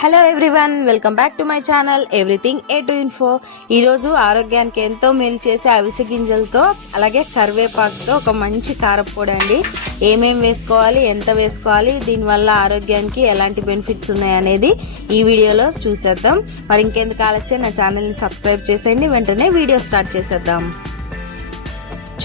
Hello everyone welcome back to my channel everything A to info ఈరోజు ఆరోగ్యానికి ఎంతో మేలు చేసే అవిసె గింజలతో అలాగే కరివేపాకుతో ఒక మంచి కారపొడి అండి. ఏమేమి వేసుకోవాలి ఎంత వేసుకోవాలి దీనివల్ల ఆరోగ్యానికి ఎలాంటి బెనిఫిట్స్ ఉన్నాయి అనేది ఈ వీడియోలో చూసేద్దాం. మరి ఇంకెందుకు ఆలస్యం నా ఛానల్ని సబ్స్క్రైబ్ చేసేయండి వెంటనే వీడియో స్టార్ట్ చేసేద్దాం.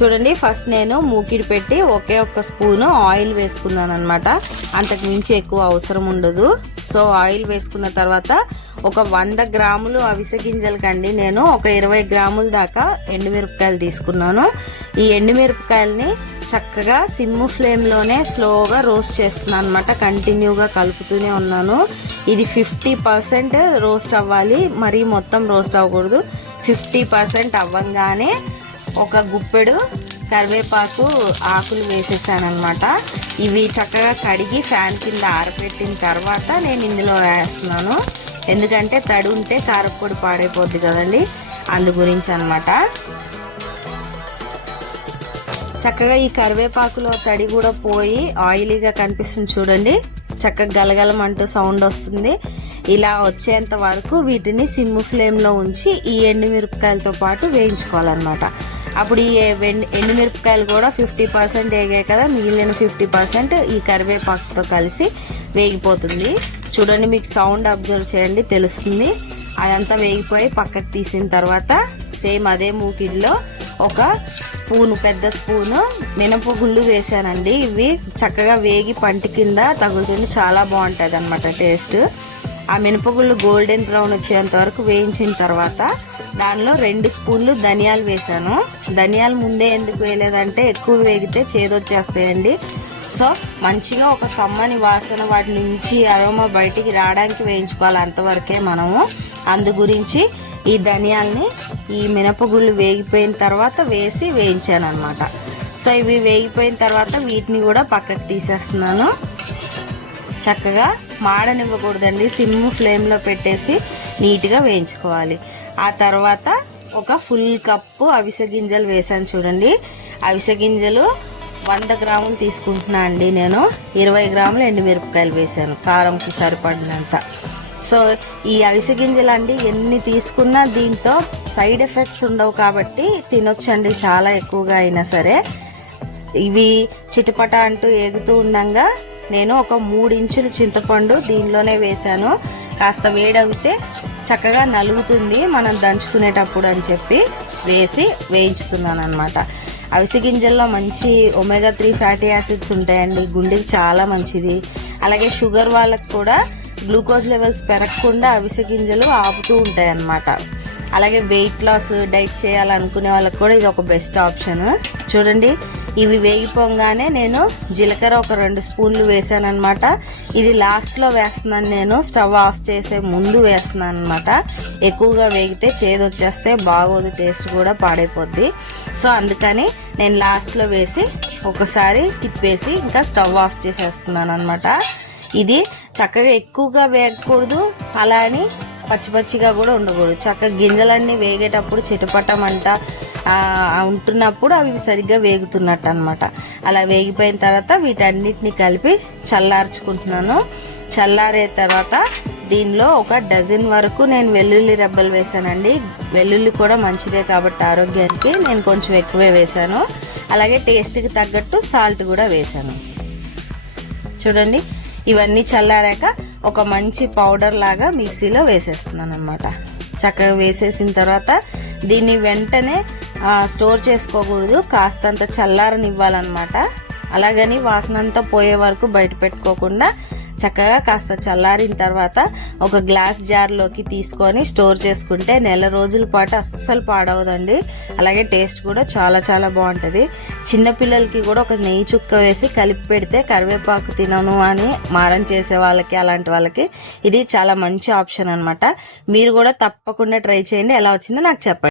చూడండి ఫస్ట్ నేను మూకిడి పెట్టి ఒకే ఒక్క స్పూను ఆయిల్ వేసుకున్నాను అనమాట అంతకు మించి ఎక్కువ అవసరం ఉండదు. సో ఆయిల్ వేసుకున్న తర్వాత ఒక వంద గ్రాములు అవిసె గింజలకండి. నేను ఒక ఇరవై గ్రాముల దాకా ఎండుమిరపకాయలు తీసుకున్నాను. ఈ ఎండుమిరపకాయలని చక్కగా సిమ్ ఫ్లేమ్లోనే స్లోగా రోస్ట్ చేస్తున్నాను అనమాట కంటిన్యూగా కలుపుతూనే ఉన్నాను. ఇది ఫిఫ్టీ పర్సెంట్ రోస్ట్ అవ్వాలి. మరీ మొత్తం రోస్ట్ అవ్వకూడదు. ఫిఫ్టీ పర్సెంట్ అవ్వంగానే ఒక గుప్పెడు కరివేపాకు ఆకులు వేసేసాను అనమాట ఇవి చక్కగా కడిగి ఫ్యాన్ కింద ఆరబెట్టిన తర్వాత నేను ఇందులో వేస్తున్నాను. ఎందుకంటే తడి ఉంటే కారపొడి పాడైపోద్ది కదండి. అందు గురించి అనమాట చక్కగా ఈ కరివేపాకులో తడి కూడా పోయి ఆయిలీగా కనిపిస్తుంది చూడండి. చక్కగా గలగలమంటూ సౌండ్ వస్తుంది. ఇలా వచ్చేంత వరకు వీటిని సిమ్ ఫ్లేమ్లో ఉంచి ఈ ఎండుమిరపకాయలతో పాటు వేయించుకోవాలన్నమాట. అప్పుడు ఈ ఎండుమిరపకాయలు కూడా ఫిఫ్టీ పర్సెంట్ వేగాయి కదా మిగిలిన ఫిఫ్టీ పర్సెంట్ ఈ కరివేపాకుతో కలిసి వేగిపోతుంది. చూడండి మీకు సౌండ్ అబ్జర్వ్ చేయండి తెలుస్తుంది. అదంతా వేగిపోయి పక్కకు తీసిన తర్వాత సేమ్ అదే మూకిడిలో ఒక స్పూన్ పెద్ద స్పూను మినపగుళ్ళు వేసానండి ఇవి చక్కగా వేగి పంటి కింద తగులుతుంది చాలా బాగుంటుంది అనమాట టేస్ట్. ఆ మినపగుళ్ళు గోల్డెన్ బ్రౌన్ వచ్చేంత వరకు వేయించిన తర్వాత దానిలో రెండు స్పూన్లు ధనియాలు వేసాను ధనియాలు ముందే ఎందుకు వేయలేదంటే ఎక్కువ వేగితే చేదొచ్చేస్తాయండి. సో మంచిగా ఒక సమ్మని వాసన వాటి నుంచి అరోమా బయటికి రావడానికి వేయించుకోవాలి అంతవరకే మనము. అందు గురించి ఈ ధనియాల్ని ఈ మినపగుళ్ళు వేగిపోయిన తర్వాత వేసి వేయించాను అనమాట సో ఇవి వేగిపోయిన తర్వాత వీటిని కూడా పక్కకు తీసేస్తున్నాను. చక్కగా మాడనివ్వకూడదండి. సిమ్ ఫ్లేమ్లో పెట్టేసి నీట్గా వేయించుకోవాలి. ఆ తర్వాత ఒక ఫుల్ కప్పు అవిసె గింజలు వేసాను చూడండి. అవిసె గింజలు వంద గ్రాములు తీసుకుంటున్నా అండి నేను. ఇరవై గ్రాములు ఎండుమిరపకాయలు వేసాను కారంకి సరిపడినంత. సో ఈ అవిసె గింజలు అండి ఎన్ని తీసుకున్నా దీంతో సైడ్ ఎఫెక్ట్స్ ఉండవు కాబట్టి తినొచ్చండి చాలా ఎక్కువగా అయినా సరే. ఇవి చిటపట అంటూ ఎగుతూ ఉండగా నేను ఒక మూడు ఇంచుల చింతపండు దీనిలోనే వేశాను. కాస్త వేడవితే చక్కగా నలుగుతుంది మనం దంచుకునేటప్పుడు అని చెప్పి వేసి వేయించుతున్నాను అనమాట అవిసె గింజల్లో మంచి ఒమేగా త్రీ ఫ్యాటీ యాసిడ్స్ ఉంటాయండి. గుండెకి చాలా మంచిది. అలాగే షుగర్ వాళ్ళకి కూడా గ్లూకోజ్ లెవెల్స్ పెరగకుండా అవిసె గింజలు ఆపుతూ ఉంటాయి అన్నమాట అలాగే వెయిట్ లాస్ డైట్ చేయాలనుకునే వాళ్ళకి కూడా ఇది ఒక బెస్ట్ ఆప్షన్. చూడండి ఇవి వేగిపోగానే నేను జీలకర్ర ఒక రెండు స్పూన్లు వేసాను అనమాట ఇది లాస్ట్లో వేస్తున్నాను నేను. స్టవ్ ఆఫ్ చేసే ముందు వేస్తున్నాను అనమాట ఎక్కువగా వేగితే చేదు వచ్చేస్తే బాగోదు టేస్ట్ కూడా పాడైపోద్ది. సో అందుకని నేను లాస్ట్లో వేసి ఒకసారి తిప్పేసి ఇంకా స్టవ్ ఆఫ్ చేసేస్తున్నాను అనమాట ఇది చక్కగా ఎక్కువగా వేగకూడదు. అలా అని పచ్చి పచ్చిగా కూడా ఉండకూడదు. చక్కగా గింజలన్నీ వేగేటప్పుడు చిటపటమంట ఉంటున్నప్పుడు అవి సరిగ్గా వేగుతున్నట్టు అనమాట అలా వేగిపోయిన తర్వాత వీటన్నిటిని కలిపి చల్లార్చుకుంటున్నాను. చల్లారే తర్వాత దీనిలో ఒక డజన్ వరకు నేను వెల్లుల్లి రెబ్బలు వేసానండి వెల్లుల్లి కూడా మంచిదే కాబట్టి ఆరోగ్యానికి నేను కొంచెం ఎక్కువే వేసాను అలాగే టేస్ట్కి తగ్గట్టు సాల్ట్ కూడా వేసాను చూడండి ఇవన్నీ చల్లారాక ఒక మంచి పౌడర్ లాగా మిక్సీలో వేసేస్తున్నాను అనమాట చక్కగా వేసేసిన తర్వాత దీన్ని వెంటనే స్టోర్ చేసుకోకూడదు. కాస్తంత చల్లారనివ్వాలన్నమాట. అలాగని వాసన అంతా పోయే వరకు బయట పెట్టుకోకుండా చక్కగా కాస్త చల్లారిన తర్వాత ఒక గ్లాస్ జార్లోకి తీసుకొని స్టోర్ చేసుకుంటే నెల రోజుల పాటు అస్సలు పాడవదండి. అలాగే టేస్ట్ కూడా చాలా చాలా బాగుంటుంది. చిన్నపిల్లలకి కూడా ఒక నెయ్యి చుక్క వేసి కలిపి పెడితే కరివేపాకు తినను అని మారం చేసే వాళ్ళకి అలాంటి వాళ్ళకి ఇది చాలా మంచి ఆప్షన్ అనమాట మీరు కూడా తప్పకుండా ట్రై చేయండి. ఎలా వచ్చిందో నాకు చెప్పండి.